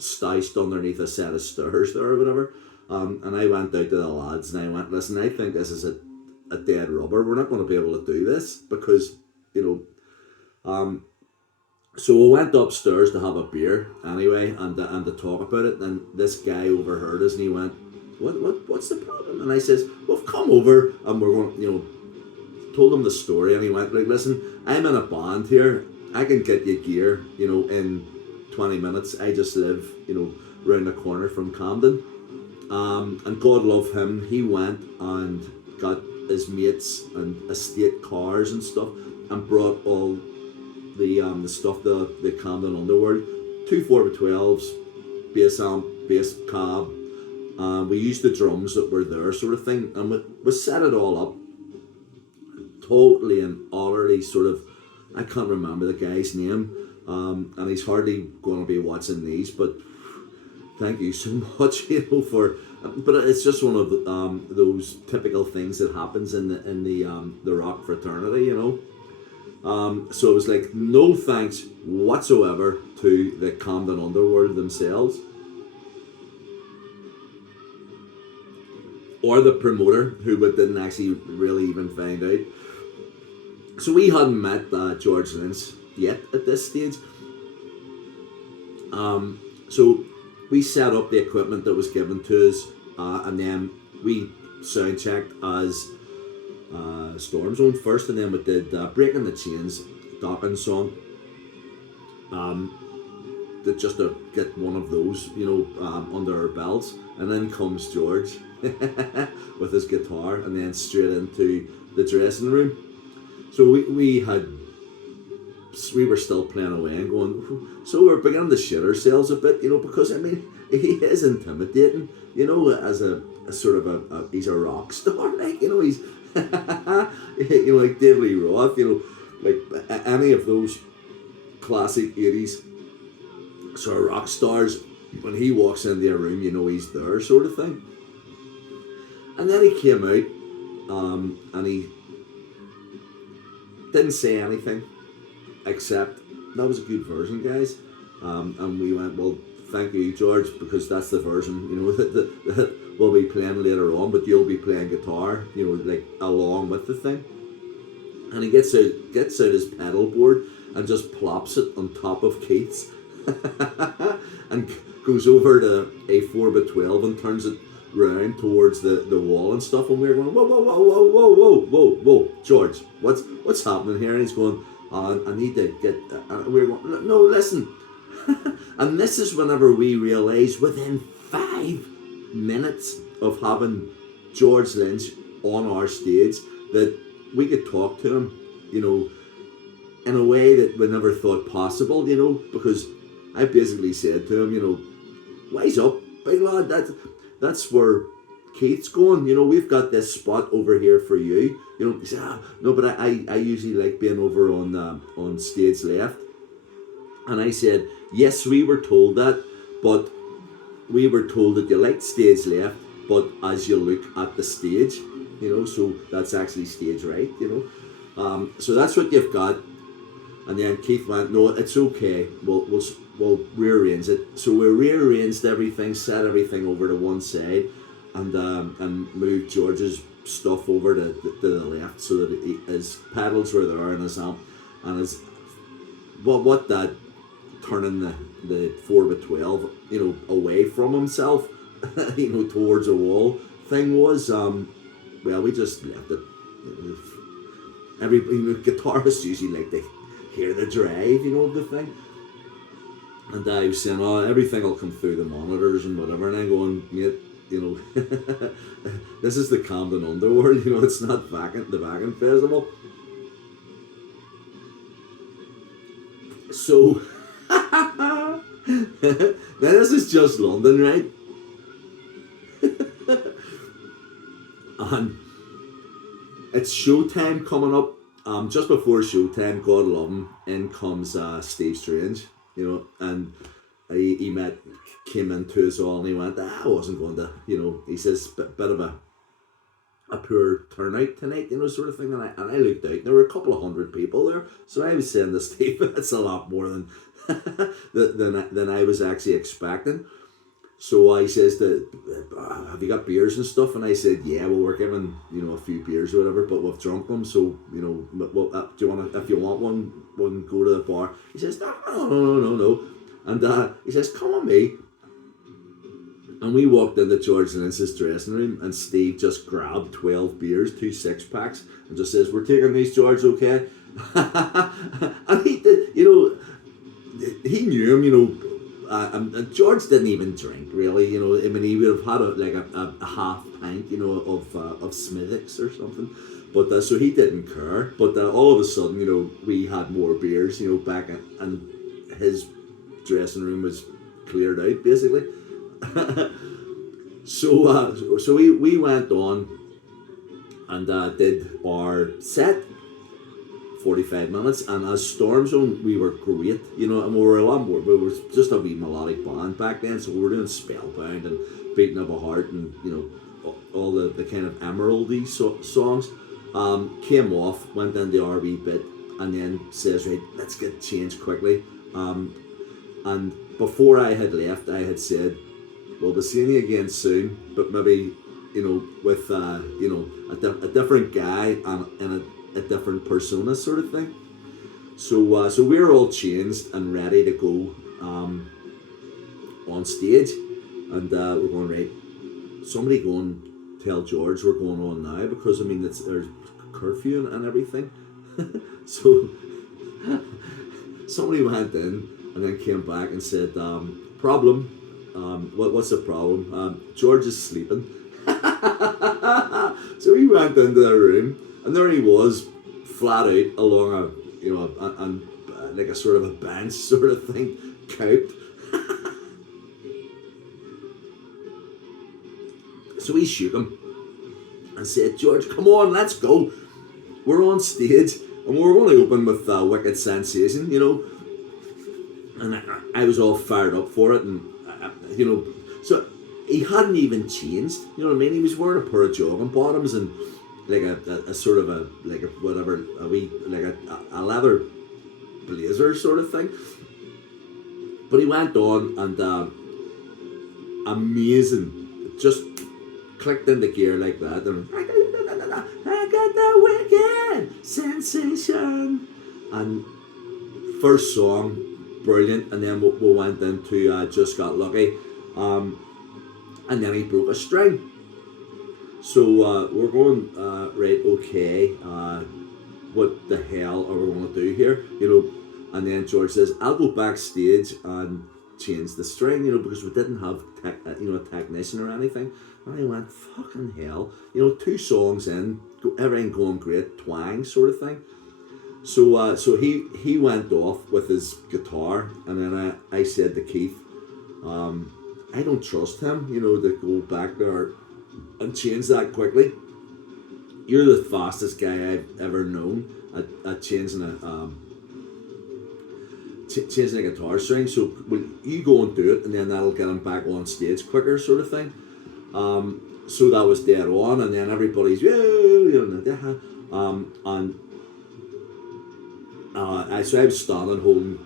stashed underneath a set of stairs there or whatever. And I went out to the lads and I went, listen, I think this is a dead rubber. We're not going to be able to do this because, you know, so we went upstairs to have a beer anyway and to talk about it. And this guy overheard us and he went, what's the problem? And I says, well, come over and we're going, you know, told him the story. And he went, like, listen, I'm in a band here. I can get you gear, you know, in 20 minutes. I just live, you know, round the corner from Camden. And God love him, he went and got his mates and estate cars and stuff and brought all the stuff, the Camden Underworld, 2 4x12s, bass amp, bass cab. We used the drums that were there, sort of thing, and we set it all up totally and utterly sort of. I can't remember the guy's name, and he's hardly going to be watching these, but thank you so much, you know, for. But it's just one of those typical things that happens in the rock fraternity, you know. So it was like no thanks whatsoever to the Camden Underworld themselves or the promoter, who we didn't actually really even find out. So we hadn't met George Lynch yet at this stage. So we set up the equipment that was given to us, and then we sound checked as Storm Zone first, and then we did Breaking the Chains, Docking song. Just to get one of those, you know, under our belts, and then comes George with his guitar, and then straight into the dressing room. So we were still playing away and going, so we're beginning to shit ourselves a bit, you know, because I mean, he is intimidating, you know, as a sort of he's a rock star, like, you know, he's, you know, like David Lee Roth, you know, like any of those classic 80s sort of rock stars, when he walks in their room, you know, he's there, sort of thing. And then he came out, and he didn't say anything, except that was a good version, guys. And we went, well, thank you, George, because that's the version, you know, that we'll be playing later on, but you'll be playing guitar, you know, like along with the thing. And he gets out his pedal board and just plops it on top of Keith's and goes over to a 4x12 and turns it round towards the wall and stuff, and we were going, whoa, George, what's happening here? And he's going, I need to get, we were going, no, listen. And this is whenever we realised within 5 minutes of having George Lynch on our stage that we could talk to him, you know, in a way that we never thought possible, you know, because I basically said to him, you know, wise up, big lad, that's where Keith's going, you know, we've got this spot over here for you. You know, he said, no, but I usually like being over on stage left. And I said, yes, we were told that, but we were told that you liked stage left, but as you look at the stage, you know, so that's actually stage right, you know. So that's what you've got. And then Keith went, no, it's okay, we'll rearrange it. So we rearranged everything, set everything over to one side, and moved George's stuff over to the left, so that his pedals were there and his amp and his what that turning the 4x12, you know, away from himself, you know, towards a wall thing was well, we just left it. Every, you know, guitarists usually like to hear the drive, you know, of the thing. And I was saying, oh, everything will come through the monitors and whatever, and I'm going, mate, you know, this is the Camden Underworld, you know, it's not the Wacken Festival. So, now this is just London, right? And it's showtime coming up. Just before showtime, God love him, in comes Steve Strange, you know, and he came into us all and he went, I wasn't going to, you know, he says, bit of a a poor turnout tonight, sort of thing. And I looked out, there were a couple of hundred people there. So I was saying to Steve, it's a lot more than than I was actually expecting. So I says have you got beers and stuff? And I said, yeah, well, we're giving, a few beers or whatever, but we've drunk them. So, well, do you want to, if you want one, go to the bar. He says, no. And he says, come on, me. And we walked into George Lynch's dressing room, and Steve just grabbed 12 beers, 2 6-packs, and just says, we're taking these, George, okay? And he did, he knew him, and George didn't even drink, really, I mean, he would have had a half pint, of Smithwick's or something. But so he didn't care. But all of a sudden, we had more beers, back and his dressing room was cleared out, basically. So we went on and did our set, 45 minutes, and as Storm Zone we were great, and we were a lot more, we were just a wee melodic band back then, so we were doing Spellbound and Beating of a Heart and all the kind of emeraldy songs. Came off, went into our wee bit, and then says, right, let's get changed quickly. And before I had left, I had said, we'll be seeing you again soon, but maybe, with, a different guy and a different persona sort of thing. So we're all changed and ready to go on stage. And we're going, right, somebody go and tell George we're going on now, because, I mean, there's curfew and everything. So somebody went in and then came back and said, problem. What's the problem? George is sleeping. So he went into the room, and there he was, flat out along like a sort of a bench sort of thing, coped. So he shook him and said, George, come on, let's go. We're on stage, and we're going to open with Wicked Sensation, And I was all fired up for it, and so he hadn't even changed, you know what I mean? He was wearing a pair of jogging bottoms and like a sort of a leather blazer sort of thing. But he went on and amazing, just clicked into gear like that, and I got that wicked sensation, and first song, brilliant, and then we went into Just Got Lucky, and then he broke a string. So we're going, right, okay, what the hell are we going to do here, and then George says, I'll go backstage and change the string, because we didn't have a technician or anything. And I went, fucking hell, 2 songs in, everything going great, twang sort of thing. So he went off with his guitar, and then I said to Keith, I don't trust him, to go back there and change that quickly. You're the fastest guy I've ever known at changing a guitar string, so will you go and do it, and then that'll get him back on stage quicker, sort of thing. So that was dead on, and then everybody's so I was standing holding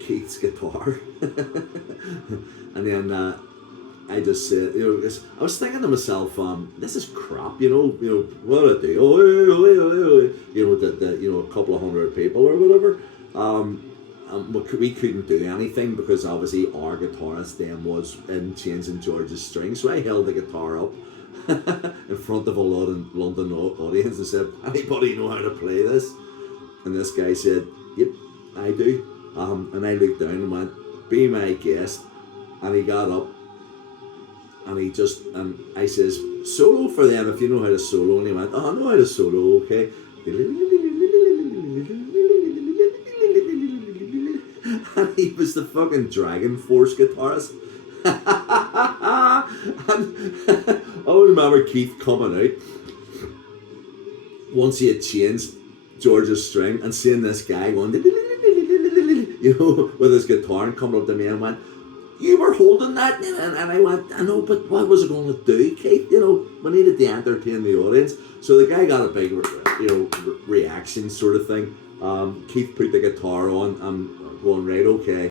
Keith's guitar, and then I just said, I was thinking to myself, this is crap, what do I do? A couple of hundred people or whatever. We couldn't do anything because obviously our guitarist then was in changing George's strings, so I held the guitar up in front of a London audience and said, anybody know how to play this? And this guy said, yep, I do. And I looked down and went, be my guest. And he got up and I says, solo for them if you know how to solo. And he went, oh, I know how to solo, okay. And he was the fucking Dragon Force guitarist. And I remember Keith coming out once he had changed George's string and seeing this guy going, with his guitar, and coming up to me and went, you were holding that, and I went, I know, but what was it going to do, Keith? You know, we needed to entertain the audience. So the guy got a big, reaction sort of thing. Keith put the guitar on. I'm going, right, okay.